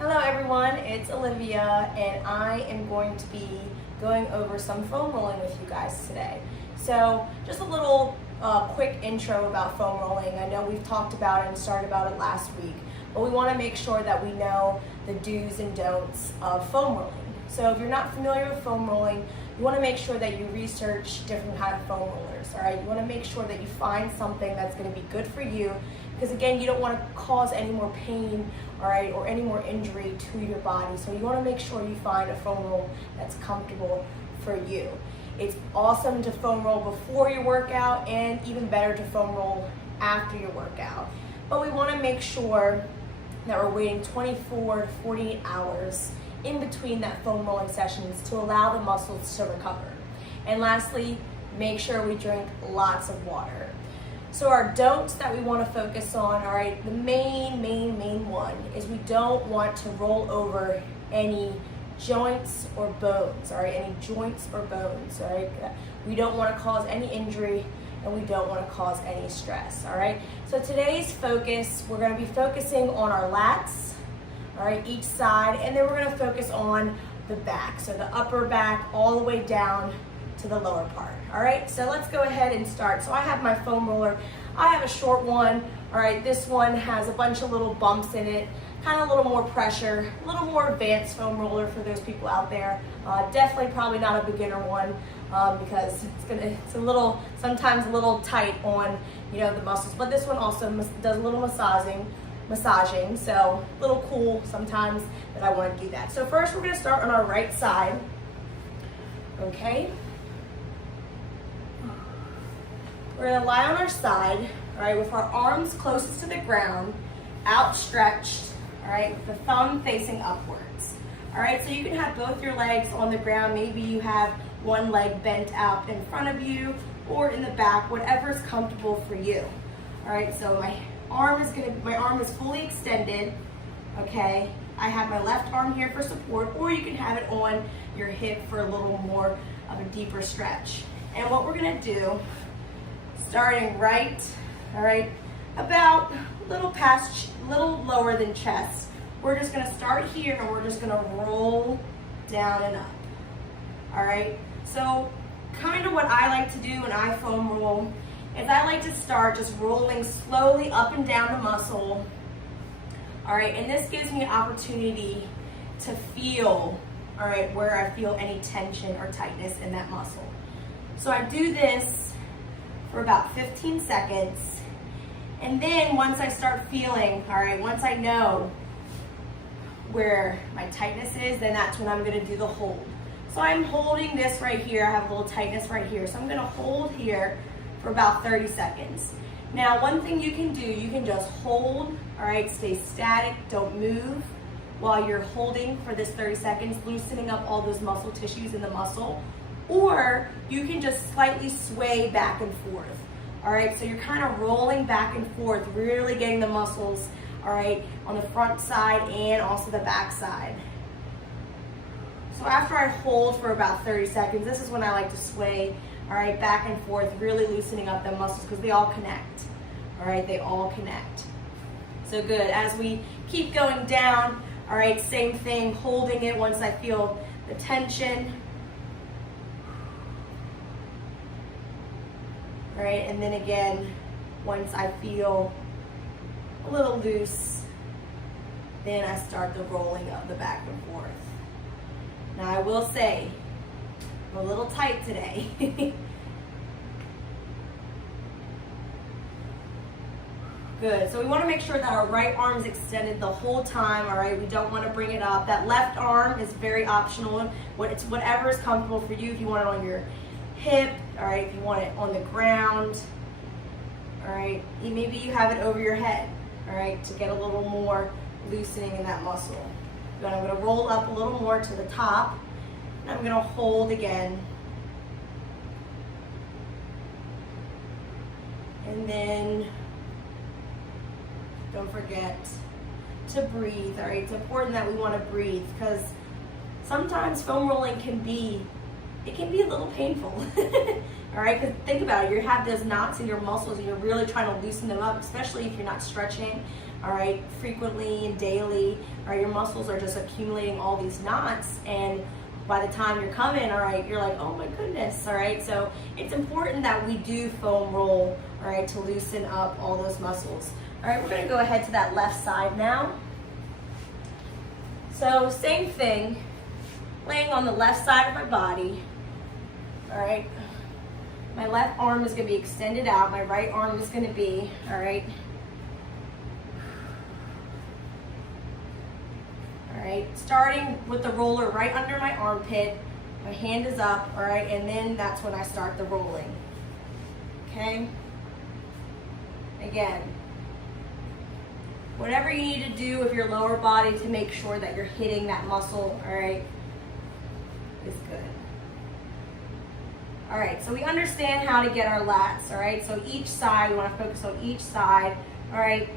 Hello everyone, it's Olivia and I am going to be going over some foam rolling with you guys today. So just a little quick intro about foam rolling. I know we've talked about it and started about it last week, but we want to make sure that we know the do's and don'ts of foam rolling. So if you're not familiar with foam rolling, you want to make sure that you research different kind of foam rollers, all right? You want to make sure that you find something that's going to be good for you, because again, you don't want to cause any more pain, all right, or any more injury to your body. So you want to make sure you find a foam roll that's comfortable for you. It's awesome to foam roll before your workout and even better to foam roll after your workout. But we want to make sure that we're waiting 24 to 48 hours in between that foam rolling sessions to allow the muscles to recover. And lastly, make sure we drink lots of water. So our don'ts that we want to focus on, all right, the main one is we don't want to roll over any joints or bones, all right, any joints or bones, all right? We don't want to cause any injury and we don't want to cause any stress, all right? So today's focus, we're going to be focusing on our lats, all right, each side, and then we're going to focus on the back, so the upper back all the way down to the lower part. All right, so let's go ahead and start. So I have my foam roller. I have a short one. All right, this one has a bunch of little bumps in it, kind of a little more pressure, a little more advanced foam roller for those people out there. Definitely probably not a beginner one because it's a little, sometimes a little tight on, the muscles. But this one also does a little massaging, so a little cool sometimes that I want to do that. So first we're going to start on our right side. Okay. We're going to lie on our side, all right, with our arms closest to the ground, outstretched, all right, with the thumb facing upwards. All right, so you can have both your legs on the ground. Maybe you have one leg bent out in front of you or in the back, whatever is comfortable for you. All right, so my arm is fully extended, okay? I have my left arm here for support, or you can have it on your hip for a little more of a deeper stretch. And what we're going to do, starting right, all right, about a little lower than chest. We're just gonna start here and we're just gonna roll down and up, all right? So kind of what I like to do when I foam roll is I like to start just rolling slowly up and down the muscle, all right? And this gives me an opportunity to feel, all right, where I feel any tension or tightness in that muscle. So I do this for about 15 seconds. And then once I start feeling, all right, once I know where my tightness is, then that's when I'm gonna do the hold. So I'm holding this right here. I have a little tightness right here. So I'm gonna hold here for about 30 seconds. Now, one thing you can do, you can just hold, all right, stay static, don't move while you're holding for this 30 seconds, loosening up all those muscle tissues in the muscle. Or you can just slightly sway back and forth. All right, so you're kind of rolling back and forth, really getting the muscles, all right, on the front side and also the back side. So after I hold for about 30 seconds, this is when I like to sway, all right, back and forth, really loosening up the muscles because they all connect, all right, they all connect. So good, as we keep going down, all right, same thing, holding it once I feel the tension. All right, and then again, once I feel a little loose, then I start the rolling of the back and forth. Now I will say, I'm a little tight today. Good, so we wanna make sure that our right arm is extended the whole time, all right? We don't wanna bring it up. That left arm is very optional. It's whatever is comfortable for you. If you want it on your hip, all right, if you want it on the ground, all right, maybe you have it over your head, all right, to get a little more loosening in that muscle. Then I'm gonna roll up a little more to the top, and I'm gonna hold again. And then don't forget to breathe, all right? It's important that we wanna breathe because sometimes foam rolling can be a little painful. All right, because think about it, you have those knots in your muscles and you're really trying to loosen them up, especially if you're not stretching, all right, frequently and daily, all right, your muscles are just accumulating all these knots, and by the time you're coming, all right, you're like, oh my goodness, all right? So it's important that we do foam roll, all right, to loosen up all those muscles. All right, we're gonna go ahead to that left side now. So same thing, laying on the left side of my body, all right? My left arm is gonna be extended out, my right arm is gonna be, all right? All right, starting with the roller right under my armpit, my hand is up, all right, and then that's when I start the rolling, okay? Again, whatever you need to do with your lower body to make sure that you're hitting that muscle, all right, is good. All right, so we understand how to get our lats, all right? So each side, we wanna focus on each side, all right?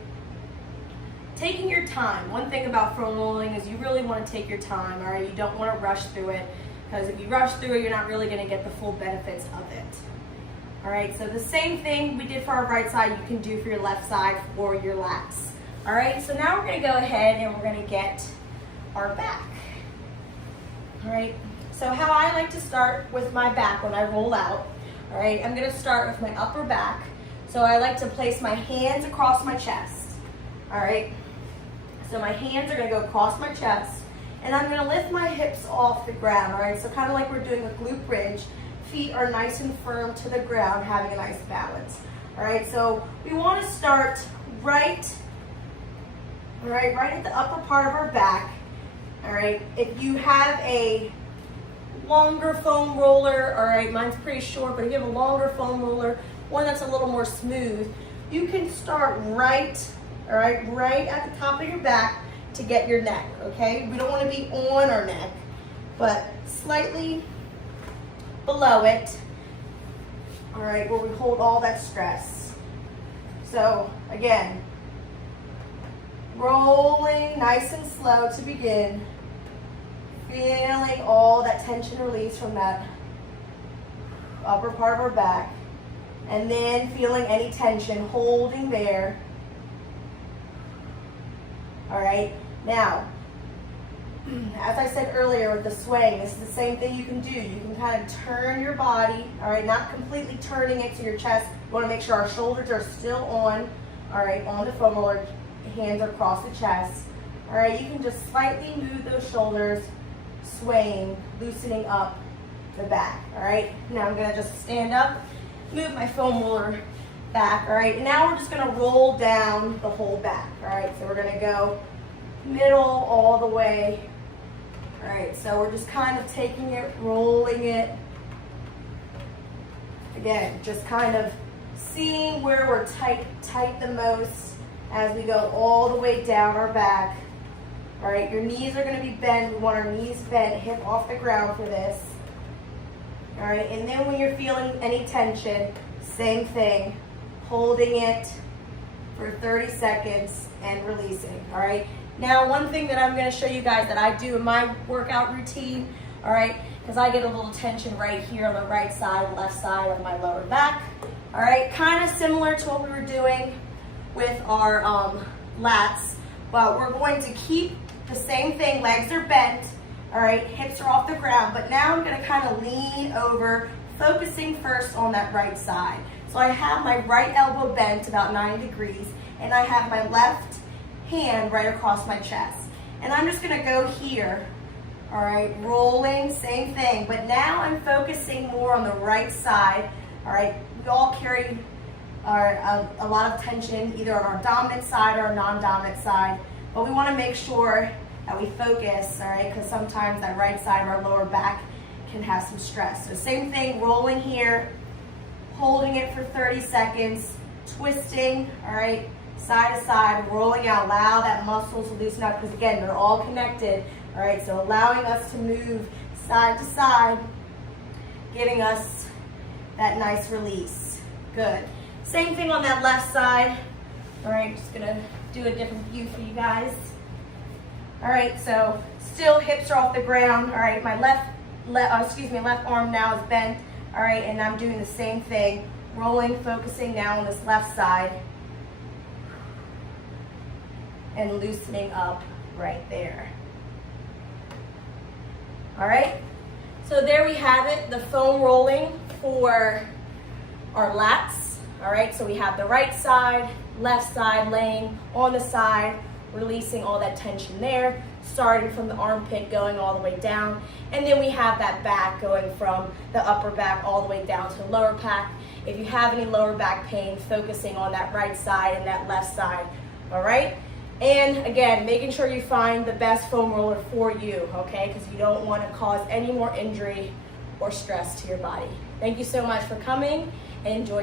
Taking your time. One thing about foam rolling is you really want to take your time, all right? You don't want to rush through it, because if you rush through it, you're not really going to get the full benefits of it. All right, so the same thing we did for our right side, you can do for your left side for your lats. All right, so now we're going to go ahead and we're going to get our back. All right, so how I like to start with my back when I roll out, all right, I'm going to start with my upper back. So I like to place my hands across my chest, all right? So my hands are gonna go across my chest, and I'm gonna lift my hips off the ground, all right? So kind of like we're doing a glute bridge, feet are nice and firm to the ground, having a nice balance, all right? So we wanna start right at the upper part of our back, all right? If you have a longer foam roller, all right, mine's pretty short, but if you have a longer foam roller, one that's a little more smooth, you can start right at the top of your back to get your neck, okay? We don't want to be on our neck, but slightly below it, all right, where we hold all that stress. So again, rolling nice and slow to begin, feeling all that tension release from that upper part of our back, and then feeling any tension, holding there. All right, now, as I said earlier with the swaying, this is the same thing you can do. You can kind of turn your body, all right, not completely turning it to your chest. You want to make sure our shoulders are still on, all right, on the foam roller, hands are across the chest. All right, you can just slightly move those shoulders, swaying, loosening up the back, all right? Now I'm gonna just stand up, move my foam roller back, all right? And now we're just gonna roll down the whole back, all right? So we're gonna go middle all the way, all right? So we're just kind of taking it, rolling it. Again, just kind of seeing where we're tight the most as we go all the way down our back. All right, your knees are gonna be bent. We want our knees bent, hip off the ground for this. All right, and then when you're feeling any tension, same thing, holding it for 30 seconds and releasing, all right? Now, one thing that I'm gonna show you guys that I do in my workout routine, all right, because I get a little tension right here on the right side, left side of my lower back, all right? Kind of similar to what we were doing with our lats, but we're going to keep the same thing, legs are bent, all right, hips are off the ground, but now I'm gonna kind of lean over, focusing first on that right side. So I have my right elbow bent about 90 degrees, and I have my left hand right across my chest. And I'm just gonna go here, all right, rolling, same thing, but now I'm focusing more on the right side, all right? We all carry a lot of tension either on our dominant side or our non-dominant side, but we wanna make sure that we focus, all right, because sometimes that right side of our lower back can have some stress. So same thing, rolling here, holding it for 30 seconds, twisting, all right, side to side, rolling out, allow that muscle to loosen up, because again, they're all connected, all right, so allowing us to move side to side, giving us that nice release. Good. Same thing on that left side. All right, just gonna do a different view for you guys. All right, so still hips are off the ground. All right, my left arm now is bent. All right, and I'm doing the same thing, rolling, focusing now on this left side. and loosening up right there. All right, so there we have it, the foam rolling for our lats. All right, so we have the right side, left side laying on the side, releasing all that tension there, starting from the armpit, going all the way down. And then we have that back going from the upper back all the way down to the lower back. If you have any lower back pain, focusing on that right side and that left side, all right? And again, making sure you find the best foam roller for you, okay? Because you don't want to cause any more injury or stress to your body. Thank you so much for coming and enjoy